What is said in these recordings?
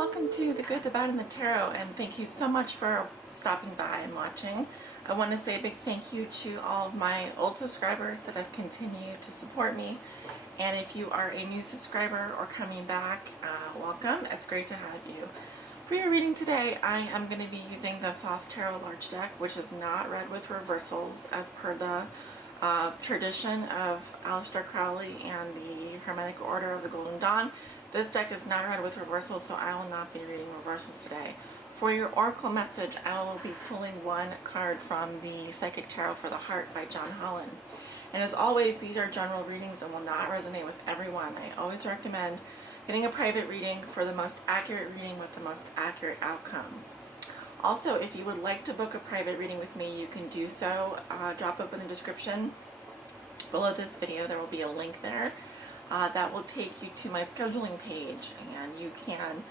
welcome to The Good, the Bad, and the Tarot, and thank you so much for stopping by and watching. I want to say a big thank you to all of my old subscribers that have continued to support me, and if you are a new subscriber or coming back, welcome. It's great to have you. For your reading today, I am going to be using the Thoth Tarot Large Deck, which is not read with reversals as per the tradition of Aleister Crowley and the Hermetic Order of the Golden Dawn. This deck is not read with reversals, so I will not be reading reversals today. For your oracle message, I will be pulling one card from the Psychic Tarot for the Heart by John Holland. And as always, these are general readings and will not resonate with everyone. I always recommend getting a private reading for the most accurate reading with the most accurate outcome. Also, if you would like to book a private reading with me, you can do so. Drop up in the description below this video. There will be a link there that will take you to my scheduling page, and you can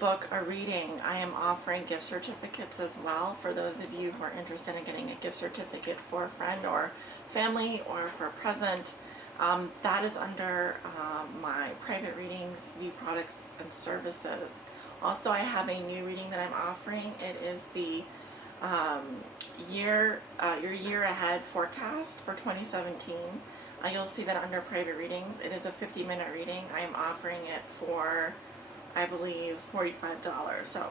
book a reading. I am offering gift certificates as well for those of you who are interested in getting a gift certificate for a friend or family or for a present. That is under my private readings, view products and services. Also, I have a new reading that I'm offering. It is the your year ahead forecast for 2017. You'll see that under private readings. It is a 50-minute reading. I am offering it for, I believe, $45. So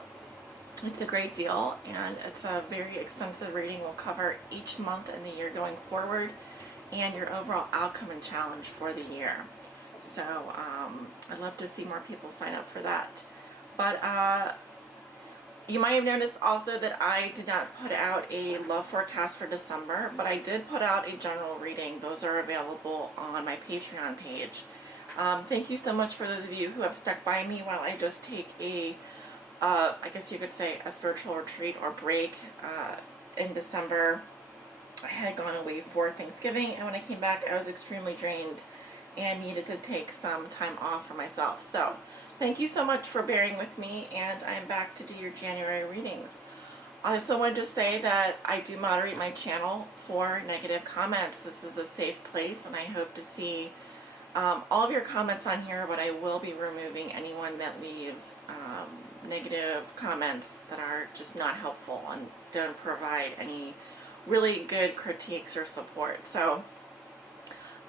it's a great deal, and it's a very extensive reading. Will cover each month in the year going forward and your overall outcome and challenge for the year. So I'd love to see more people sign up for that. But you might have noticed also that I did not put out a love forecast for December, but I did put out a general reading. Those are available on my Patreon page. Thank you so much for those of you who have stuck by me while I just take a, I guess you could say, a spiritual retreat or break in December. I had gone away for Thanksgiving, and when I came back, I was extremely drained and needed to take some time off for myself. So thank you so much for bearing with me, and I'm back to do your January readings. I also wanted to say that I do moderate my channel for negative comments. This is a safe place, and I hope to see all of your comments on here, but I will be removing anyone that leaves negative comments that are just not helpful and don't provide any really good critiques or support. So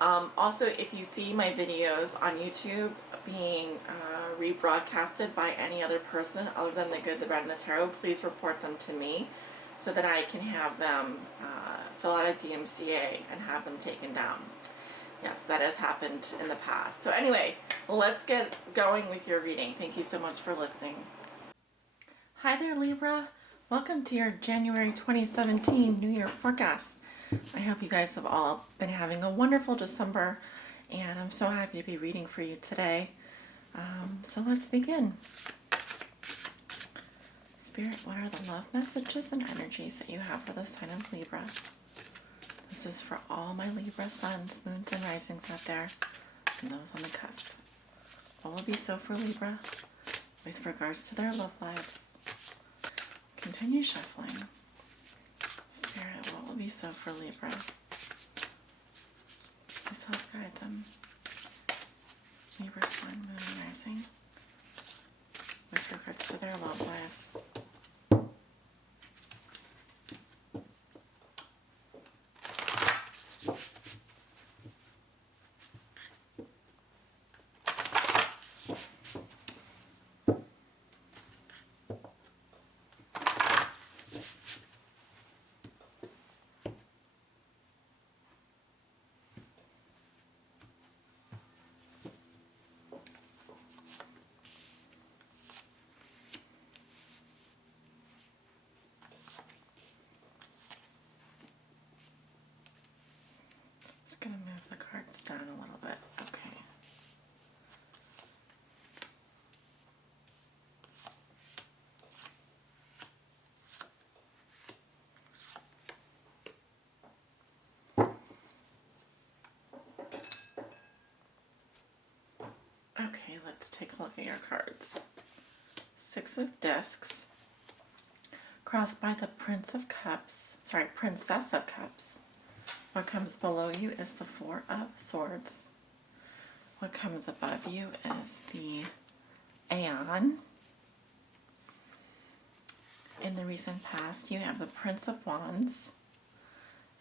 also, if you see my videos on YouTube being rebroadcasted by any other person other than The Good, the Bad, and the Tarot, please report them to me so that I can have them fill out a DMCA and have them taken down. Yes, that has happened in the past. So anyway, let's get going with your reading. Thank you so much for listening. Hi there, Libra. Welcome to your January 2017 New Year forecast. I hope you guys have all been having a wonderful December, and I'm so happy to be reading for you today. So let's begin. Spirit, what are the love messages and energies that you have for the sign of Libra? This is for all my Libra suns, moons, and risings out there, and those on the cusp. What will be so for Libra with regards to their love lives? Continue shuffling. Spirit, what will be so for Libra? Please help guide them. Libra sun, moon, and rising with regards to their love lives. Just going to move the cards down a little bit. Okay. Okay, let's take a look at your cards. Six of Discs, crossed by the Princess of Cups. What comes below you is the Four of Swords. What comes above you is the Aeon. In the recent past, you have the Prince of Wands.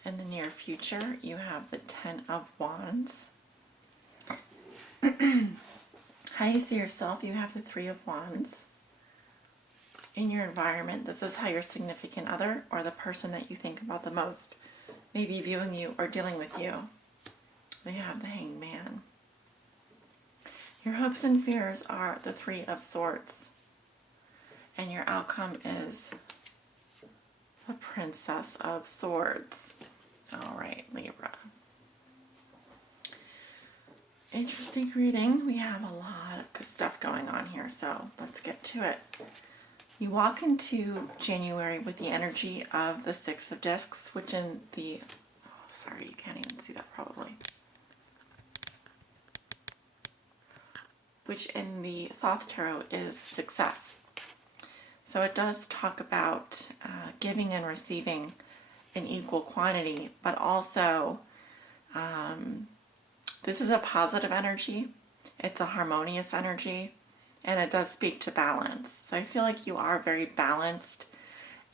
In the near future, you have the Ten of Wands. How you see yourself, you have the Three of Wands. In your environment, this is how your significant other or the person that you think about the most may be viewing you or dealing with you. They have the Hanged Man. Your hopes and fears are the Three of Swords. And your outcome is the Princess of Swords. All right, Libra. Interesting reading. We have a lot of good stuff going on here, so let's get to it. You walk into January with the energy of the Six of Discs, which in the... Oh, sorry, you can't even see that probably. Which in the Thoth Tarot is success. So it does talk about giving and receiving in equal quantity, but also this is a positive energy. It's a harmonious energy, and it does speak to balance. So I feel like you are very balanced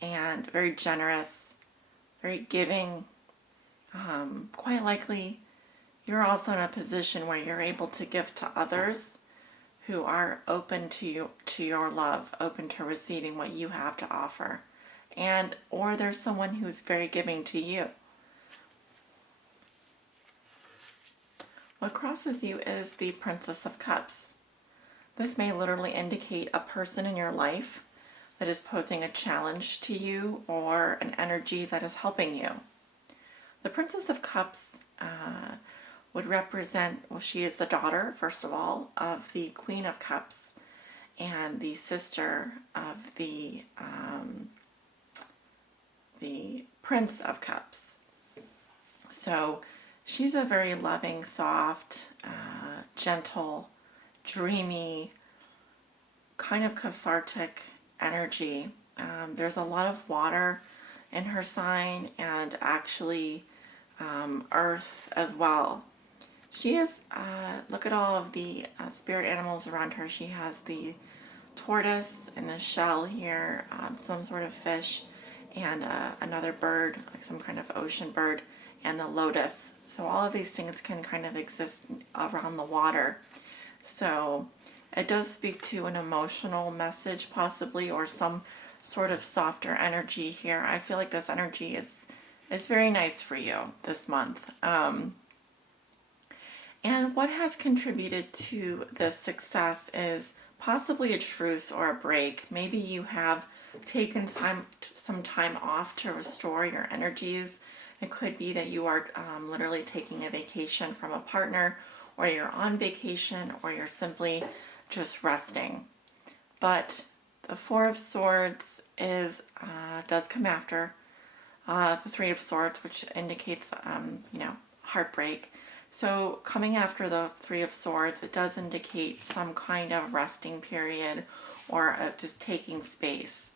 and very generous, very giving. Quite likely you're also in a position where you're able to give to others who are open to your love, open to receiving what you have to offer. And or there's someone who's very giving to you. What crosses you is the Princess of Cups. This may literally indicate a person in your life that is posing a challenge to you or an energy that is helping you. The Princess of Cups would represent, well, she is the daughter, first of all, of the Queen of Cups and the sister of the Prince of Cups. So she's a very loving, soft, gentle, dreamy, kind of cathartic energy. There's a lot of water in her sign and actually earth as well. She is, look at all of the spirit animals around her. She has the tortoise and the shell here, some sort of fish, and another bird, like some kind of ocean bird, and the lotus. So all of these things can kind of exist around the water. So it does speak to an emotional message possibly, or some sort of softer energy here. I feel like this energy is very nice for you this month. And what has contributed to this success is possibly a truce or a break. Maybe you have taken some time off to restore your energies. It could be that you are literally taking a vacation from a partner, or you're on vacation, or you're simply just resting. But the Four of Swords does come after the Three of Swords, which indicates heartbreak. So coming after the Three of Swords, it does indicate some kind of resting period or just taking space.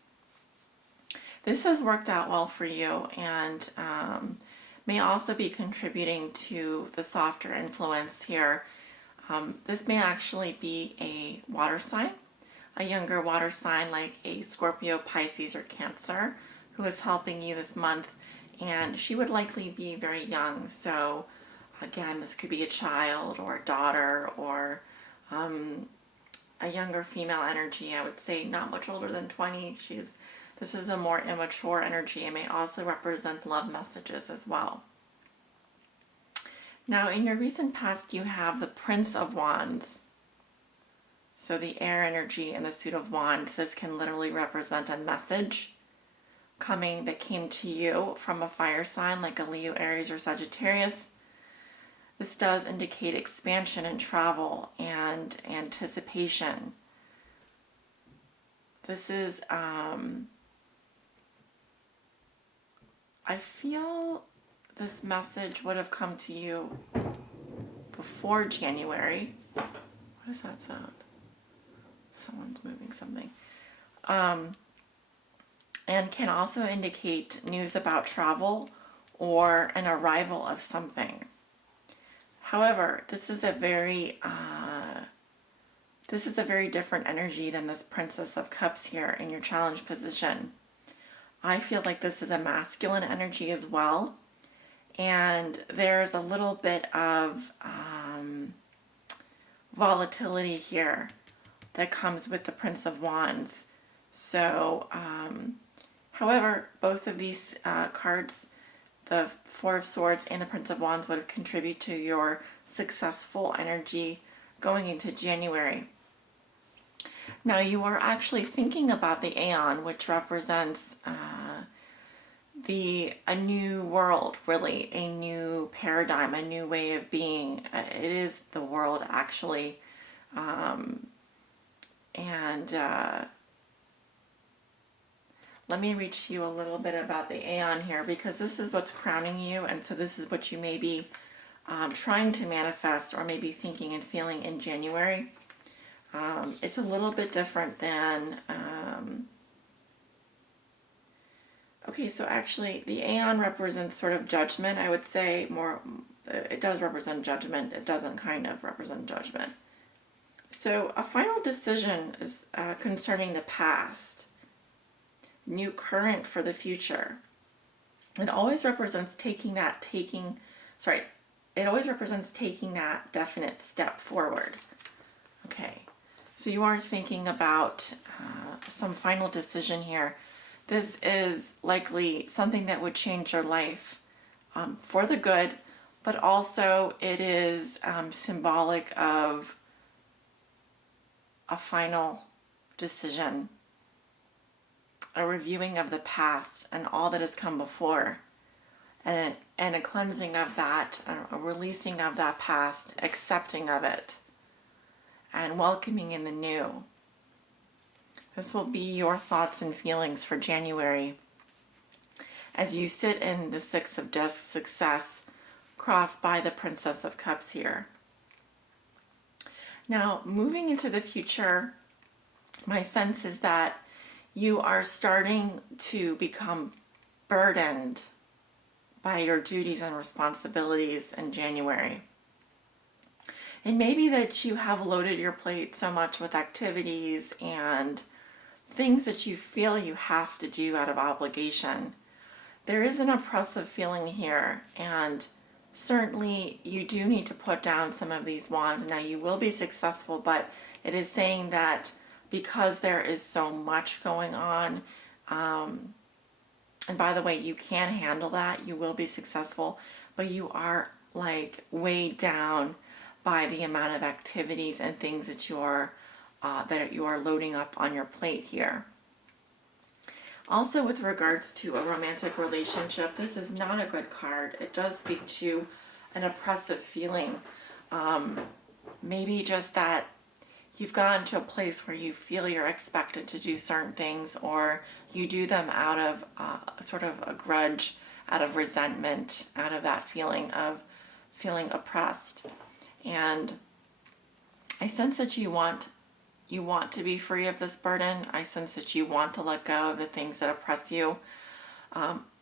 This has worked out well for you, and may also be contributing to the softer influence here. This may actually be a water sign, a younger water sign like a Scorpio, Pisces, or Cancer, who is helping you this month, and she would likely be very young. So again, this could be a child or a daughter or a younger female energy. I would say not much older than 20. This is a more immature energy. It may also represent love messages as well. Now, in your recent past, you have the Prince of Wands. So the air energy and the Suit of Wands. This can literally represent a message that came to you from a fire sign like a Leo, Aries, or Sagittarius. This does indicate expansion and travel and anticipation. This is, I feel this message would have come to you before January. What does that sound? Someone's moving something. And can also indicate news about travel or an arrival of something. However, this is a very different energy than this Princess of Cups here in your challenge position. I feel like this is a masculine energy as well. And there's a little bit of volatility here that comes with the Prince of Wands. So, however, both of these cards, the Four of Swords and the Prince of Wands, would contribute to your successful energy going into January. Now, you are actually thinking about the Aeon, which represents a new world, really, a new paradigm, a new way of being. It is the world, actually. Let me read to you a little bit about the Aeon here, because this is what's crowning you, and so this is what you may be trying to manifest or maybe thinking and feeling in January. It's a little bit different than... Okay, so actually the Aeon represents sort of judgment, I would say. More, it does represent judgment. It doesn't kind of represent judgment. So a final decision is concerning the past. New current for the future. It always represents taking that definite step forward. Okay, so you are thinking about some final decision here. This is likely something that would change your life for the good, but also it is symbolic of a final decision, a reviewing of the past and all that has come before, and a cleansing of that, a releasing of that past, accepting of it, and welcoming in the new. This will be your thoughts and feelings for January as you sit in the Six of Discs, success, crossed by the Princess of Cups here. Now, moving into the future, my sense is that you are starting to become burdened by your duties and responsibilities in January. It may be that you have loaded your plate so much with activities and things that you feel you have to do out of obligation. There is an oppressive feeling here, and certainly you do need to put down some of these wands. Now, you will be successful, but it is saying that because there is so much going on, and by the way, you can handle that, you will be successful, but you are like weighed down by the amount of activities and things that you are loading up on your plate here. Also, with regards to a romantic relationship, this is not a good card. It does speak to an oppressive feeling. Maybe just that you've gotten to a place where you feel you're expected to do certain things, or you do them out of sort of a grudge, out of resentment, out of that feeling of feeling oppressed. And I sense that you want to be free of this burden. I sense that you want to let go of the things that oppress you.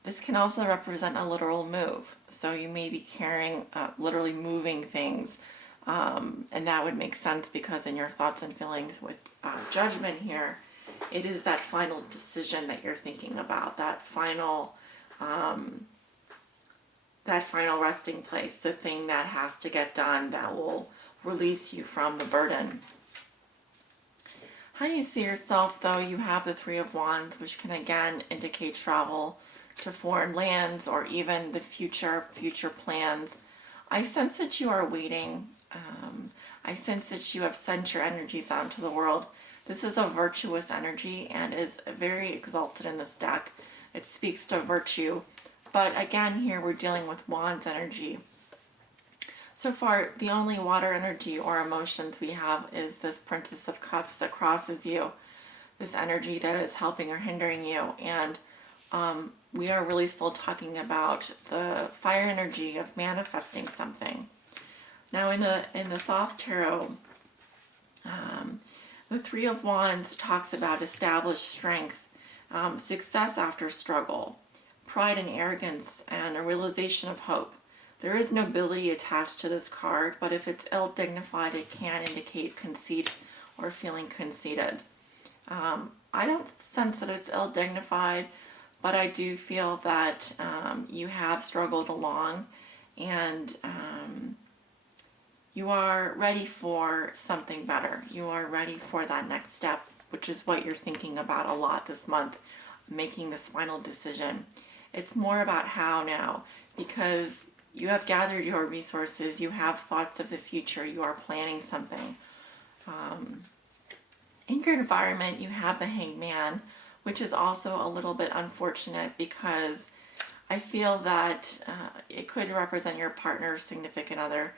This can also represent a literal move. So you may be carrying, literally moving things. And that would make sense because in your thoughts and feelings with judgment here, it is that final decision that you're thinking about, that final resting place, the thing that has to get done that will release you from the burden. How you see yourself, though, you have the Three of Wands, which can again indicate travel to foreign lands or even the future plans. I sense that you are waiting. I sense that you have sent your energies out into the world. This is a virtuous energy and is very exalted in this deck. It speaks to virtue. But again, here we're dealing with Wands energy. So far, the only water energy or emotions we have is this Princess of Cups that crosses you. This energy that is helping or hindering you. And we are really still talking about the fire energy of manifesting something. Now in the Thoth Tarot, the Three of Wands talks about established strength, success after struggle, pride and arrogance, and a realization of hope. There is nobility attached to this card, but if it's ill-dignified, it can indicate conceit or feeling conceited. I don't sense that it's ill-dignified, but I do feel that you have struggled along, and you are ready for something better. You are ready for that next step, which is what you're thinking about a lot this month, making this final decision. It's more about how now, because you have gathered your resources, you have thoughts of the future, you are planning something. In your environment, you have the Hangman, which is also a little bit unfortunate because I feel that it could represent your partner or significant other.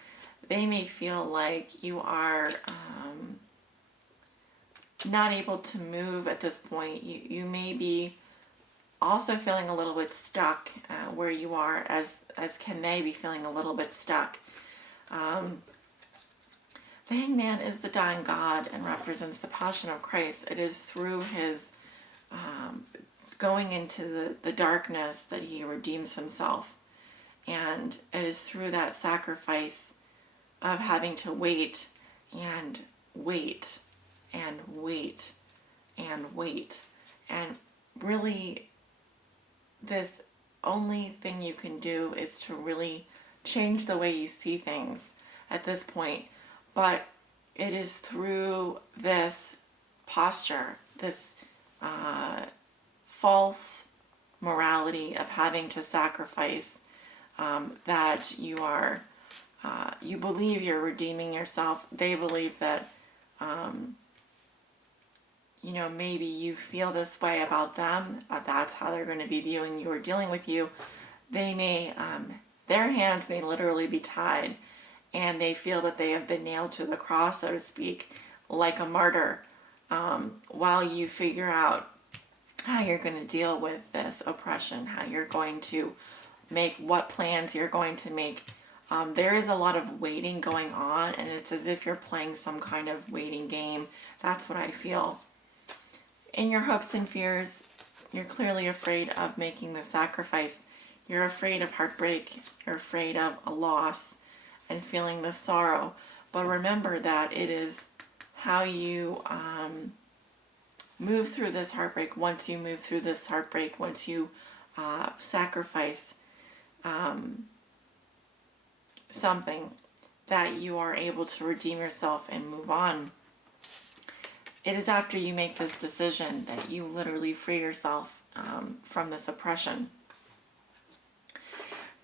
They may feel like you are not able to move at this point. You may be also feeling a little bit stuck where you are, as can they be feeling a little bit stuck. The Hangman is the dying God and represents the passion of Christ. It is through his going into the darkness that he redeems himself. And it is through that sacrifice of having to wait and wait and wait and wait. And really, this only thing you can do is to really change the way you see things at this point. But it is through this posture, this false morality of having to sacrifice, that you are, you believe you're redeeming yourself. They believe that, maybe you feel this way about them. That's how they're going to be viewing you or dealing with you. They may, their hands may literally be tied, and they feel that they have been nailed to the cross, so to speak, like a martyr, while you figure out how you're going to deal with this oppression, how you're going to make, what plans you're going to make. There is a lot of waiting going on, and it's as if you're playing some kind of waiting game. That's what I feel. In your hopes and fears, you're clearly afraid of making the sacrifice. You're afraid of heartbreak. You're afraid of a loss and feeling the sorrow. But remember that it is how you move through this heartbreak. Once you move through this heartbreak, once you sacrifice something, that you are able to redeem yourself and move on. It is after you make this decision that you literally free yourself from this oppression.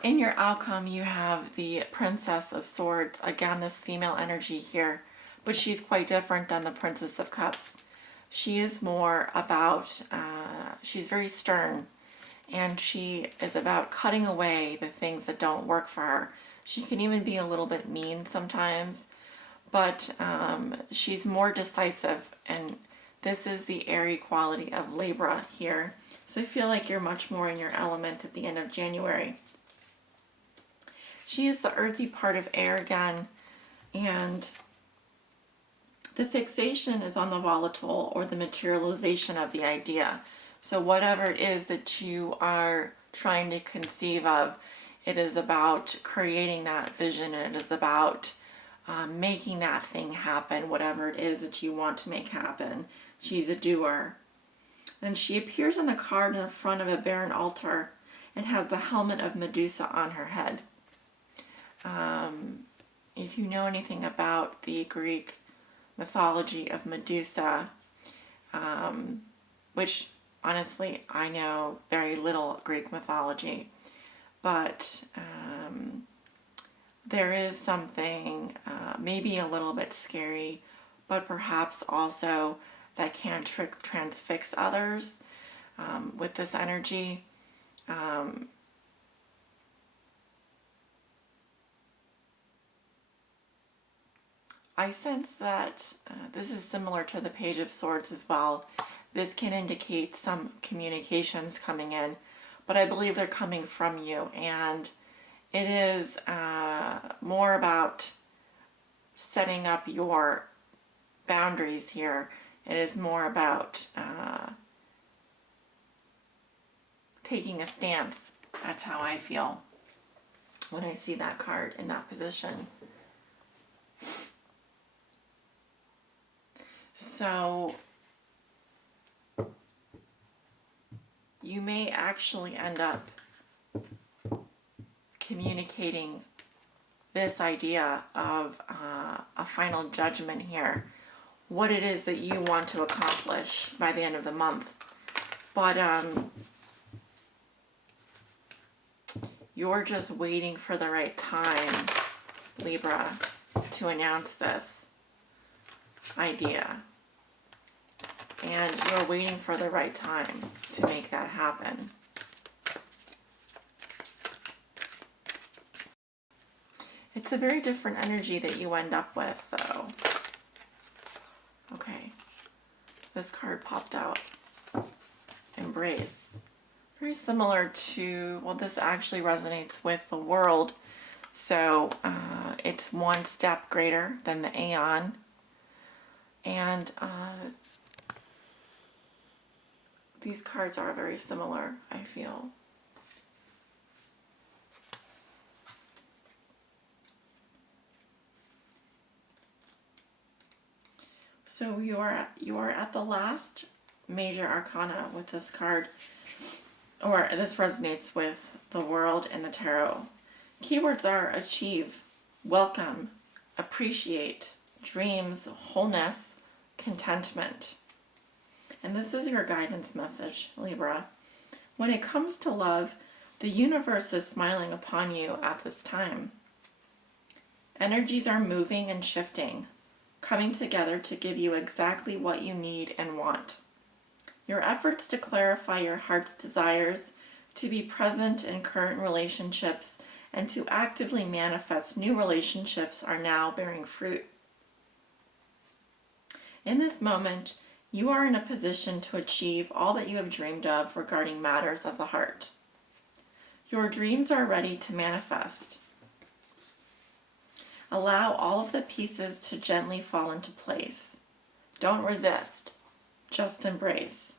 In your outcome, you have the Princess of Swords. Again, this female energy here, but she's quite different than the Princess of Cups. She is more about, she's very stern, and she is about cutting away the things that don't work for her. She can even be a little bit mean sometimes, but she's more decisive, and this is the airy quality of Libra here. So I feel like you're much more in your element at the end of January. She is the earthy part of air again, and the fixation is on the volatile or the materialization of the idea. So whatever it is that you are trying to conceive of, it is about creating that vision. It is about making that thing happen, whatever it is that you want to make happen. She's a doer. And she appears on the card in the front of a barren altar and has the helmet of Medusa on her head. If you know anything about the Greek mythology of Medusa, which honestly I know very little Greek mythology, but there is something maybe a little bit scary, but perhaps also that can transfix others with this energy. I sense that this is similar to the Page of Swords as well. This can indicate some communications coming in, but I believe they're coming from you, and it is more about setting up your boundaries here. It is more about taking a stance. That's how I feel when I see that card in that position. So you may actually end up communicating this idea of a final judgment here, what it is that you want to accomplish by the end of the month. But you're just waiting for the right time, Libra, to announce this idea. And you're waiting for the right time to make that happen. It's a very different energy that you end up with, though. Okay. This card popped out. Embrace. Very similar to, well, this actually resonates with the World. So it's one step greater than the Aeon. And these cards are very similar, I feel. So you are at the last major arcana with this card, or this resonates with the World and the Tarot. Keywords are achieve, welcome, appreciate, dreams, wholeness, contentment. And this is your guidance message, Libra. When it comes to love, the universe is smiling upon you at this time. Energies are moving and shifting, coming together to give you exactly what you need and want. Your efforts to clarify your heart's desires, to be present in current relationships, and to actively manifest new relationships are now bearing fruit. In this moment, you are in a position to achieve all that you have dreamed of regarding matters of the heart. Your dreams are ready to manifest. Allow all of the pieces to gently fall into place. Don't resist, just embrace.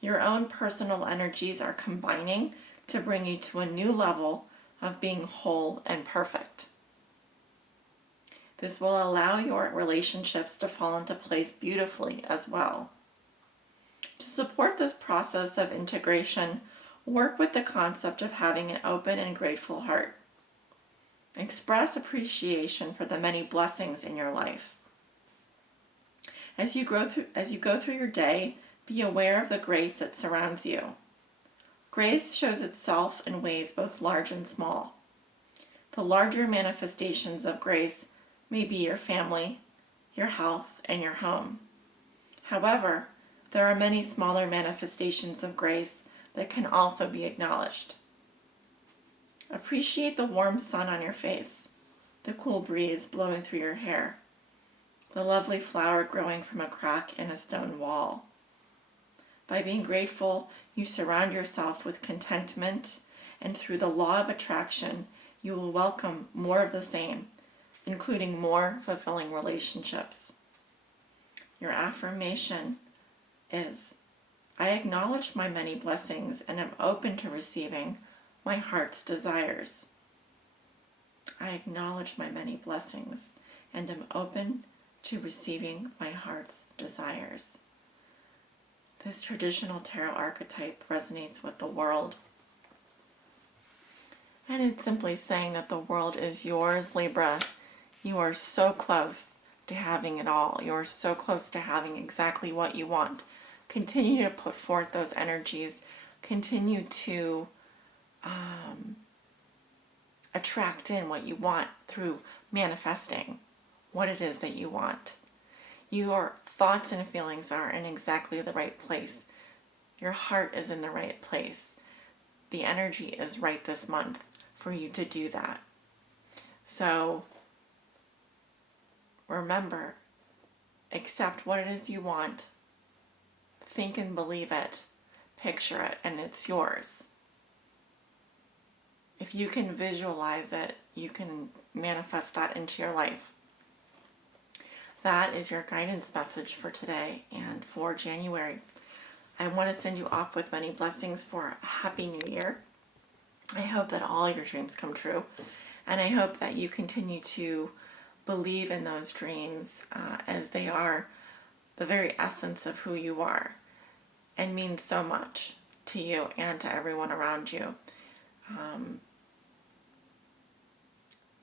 Your own personal energies are combining to bring you to a new level of being whole and perfect. This will allow your relationships to fall into place beautifully as well. To support this process of integration, work with the concept of having an open and grateful heart. Express appreciation for the many blessings in your life. As you go through your day, be aware of the grace that surrounds you. Grace shows itself in ways both large and small. The larger manifestations of grace may be your family, your health, and your home. However, there are many smaller manifestations of grace that can also be acknowledged. Appreciate the warm sun on your face, the cool breeze blowing through your hair, the lovely flower growing from a crack in a stone wall. By being grateful, you surround yourself with contentment, and through the law of attraction, you will welcome more of the same, including more fulfilling relationships. Your affirmation is, I acknowledge my many blessings and am open to receiving my heart's desires. I acknowledge my many blessings and am open to receiving my heart's desires. This traditional tarot archetype resonates with the World. And it's simply saying that the world is yours, Libra. You are so close to having it all. You are so close to having exactly what you want. Continue to put forth those energies. Continue to attract in what you want through manifesting what it is that you want. Your thoughts and feelings are in exactly the right place. Your heart is in the right place. The energy is right this month for you to do that. So remember, accept what it is you want. Think and believe it. Picture it, and it's yours. If you can visualize it, you can manifest that into your life. That is your guidance message for today and for January. I want to send you off with many blessings for a happy new year. I hope that all your dreams come true. And I hope that you continue to believe in those dreams as they are the very essence of who you are. and means so much to you and to everyone around you.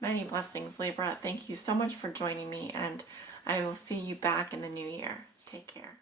Many blessings, Libra. Thank you so much for joining me, and I will see you back in the new year. Take care.